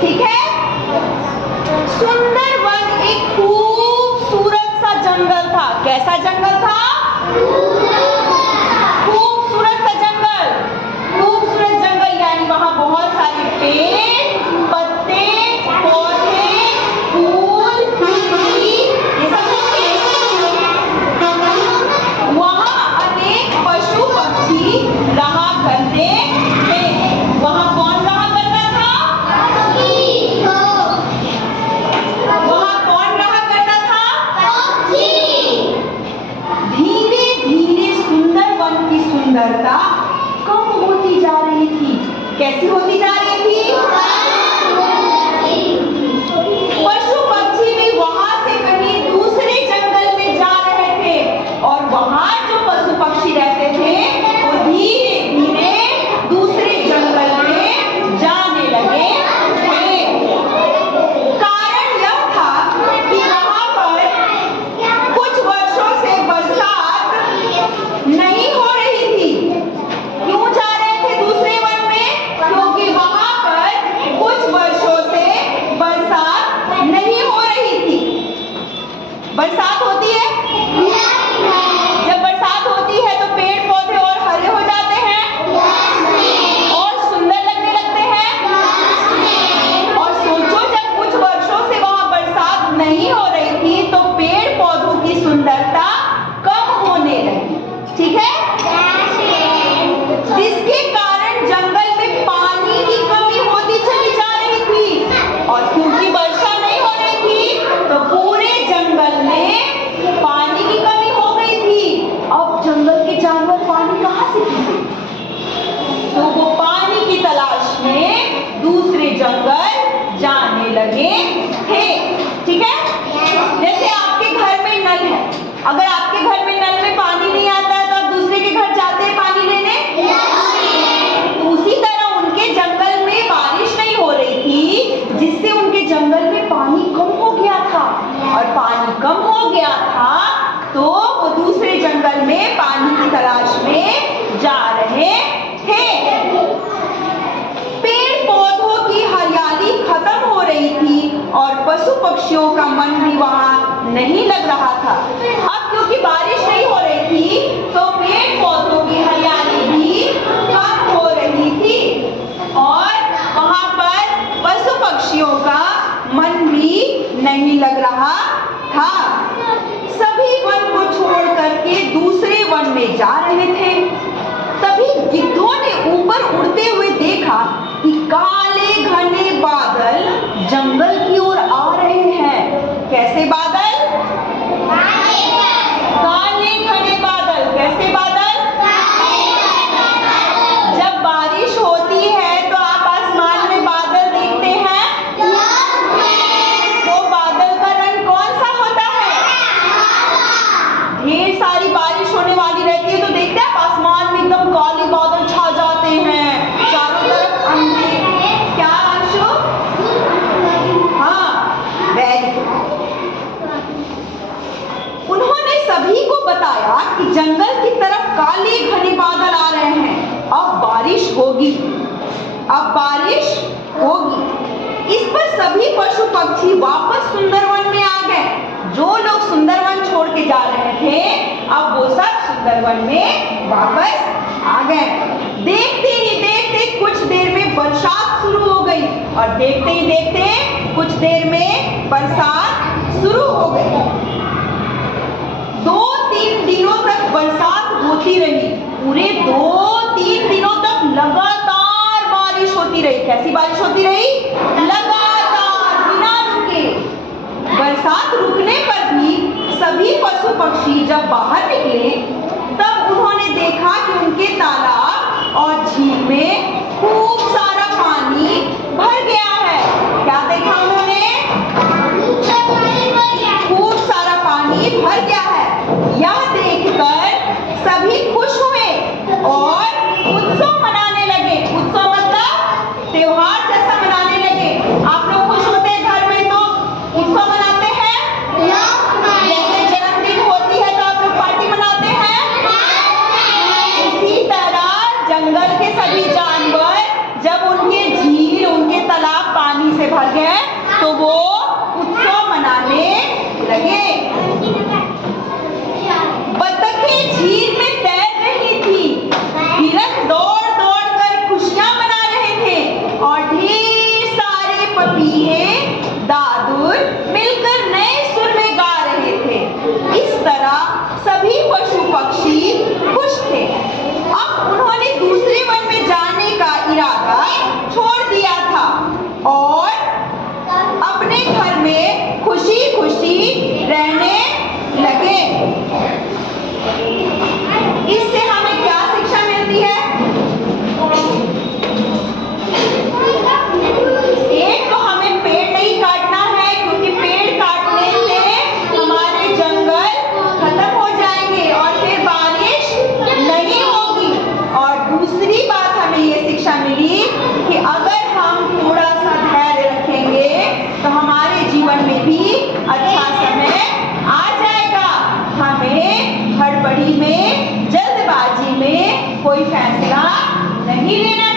ठीक है। सुंदरवन एक खूबसूरत सा जंगल था। कैसा जंगल था? खूबसूरत सा जंगल। खूबसूरत जंगल यानी वहां बहुत सारे पेड़, पत्ते, पौधे, फूल, पत्ती, ये सब वहां अनेक पशु पक्षी रहा करते थे। वहां कौन रहा करता था? वहां कौन रहा करता था? धीरे धीरे सुंदरवन की सुंदरता कम होती जा रही थी। कैसी होती जा रही थी? पशु पक्षी भी वहां से कहीं दूसरे जंगल में जा रहे थे और वहां जो पशु पक्षी रहते थे वो धीरे धीरे दूसरे जंगल में जाने लगे थे। कारण यह था कि वहां पर कुछ वर्षों से बरसात नहीं हो रही थी। क्यों जा रहे थे दूसरे वन में? क्योंकि वहां पर कुछ वर्षों से बरसात नहीं हो रही थी। बरसात होती है, जब बरसात होती है तो पेड़ पौधे और हरे हो जाते हैं और सुंदर लगने लगते हैं। और सोचो, जब कुछ वर्षों से वहां बरसात नहीं हो रही थी तो पेड़ पौधों की सुंदरता कम होने लगी। ठीक है, जिसके कारण जंगल में पानी की कमी होती चली जा रही थी। और क्योंकि वर्षा नहीं हो रही थी तो पूरे जंगल में पानी की कमी हो गई थी। अब जंगल के जानवर पानी कहाँ से पीते? तो वो पानी की तलाश में दूसरे जंगल जाने लगे थे। ठीक है, जैसे आपके घर में नल है, अगर आपके घर में नल में पानी नहीं आता है तो आप दूसरे के घर जाते हैं पानी लेने। तो उसी तरह उनके जंगल में बारिश नहीं हो रही थी, जिससे उनके जंगल में पानी कम हो गया था। और पानी कम हो गया था तो वो दूसरे जंगल में पानी की तलाश में जा रहे थे। पेड़ पौधों की हरियाली खत्म हो रही थी और पशु पक्षियों का मन भी वहां नहीं लग रहा था। अब क्योंकि बारिश नहीं हो रही थी तो पेड़ पौधों की हरियाली भी कम हो रही थी और वहां पर पशु पक्षियों का मन भी नहीं लग रहा था। सभी वन को छोड़ करके दूसरे वन में जा रहे थे। तभी गिद्धों ने ऊपर उड़ते हुए देखा कि काले घने बादल जंगल की ओर आ रहे हैं। कैसे बादल? काले घने बादल। कैसे बादल? जब बारिश होती है तो आप आसमान में बादल देखते हैं। वो बादल का रंग कौन सा होता है? ढेर सारी बारिश होने वाली रहती है तो देखते हैं आसमान में एकदम काले बादल छा जाते हैं, चारों तरफ अंधेरे। क्या अंशु? हाँ, वेरी गुड। उन्होंने सभी को बताया कि जंगल की तरफ काले घने बादल आ रहे हैं, अब बारिश होगी, अब बारिश होगी। इस पर सभी पशु पक्षी वापस सुंदरवन में आ गए। जो लोग सुंदरवन छोड़ के जा रहे थे अब वो सब सुंदरवन में वापस आ गए। देखते ही देखते कुछ देर में बरसात शुरू हो गई और देखते ही देखते कुछ देर में बरसात शुरू हो गई। 2-3 दिनों तक बरसात होती रही। पूरे 2-3 दिनों तक लगातार बारिश होती रही। कैसी बारिश होती रही? लगातार, बिना रुके। बरसात रुकने पर भी सभी पशु पक्षी जब बाहर निकले तब उन्होंने देखा कि उनके तालाब और झील में खूब सारा पानी भर गया है। क्या देखा उन्होंने? खूब सारा पानी भर गया है। यह देखकर सभी खुश हुए और उत्सव मनाने लगे। उत्सव मतलब त्योहार जैसा मनाने लगे। आप लोग खुश होते हैं घर में तो उत्सव मनाते हैं। जैसे जन्मदिन होती है तो आप लोग पार्टी मनाते हैं। इसी तरह जंगल के सभी जानवर जब उनके झील, उनके तालाब पशु पक्षी खुश थे। अब उन्होंने दूसरे वन में जाने का इरादा छोड़ दिया था और अपने घर में खुशी खुशी रहने लगे। इससे हमें क्या शिक्षा मिलती है? एक तो हमें पेड़ नहीं काटना है, क्योंकि पेड़ काटने से हमारे जंगल खत्म हो जाएंगे और फिर बारिश नहीं होगी। और दूसरी बात हमें ये शिक्षा मिली कि अगर हम थोड़ा सा धैर्य रखेंगे तो हमारे जीवन में भी अच्छा समय आ जाएगा। हमें हड़बड़ी में, जल्दबाजी में कोई फैसला नहीं लेना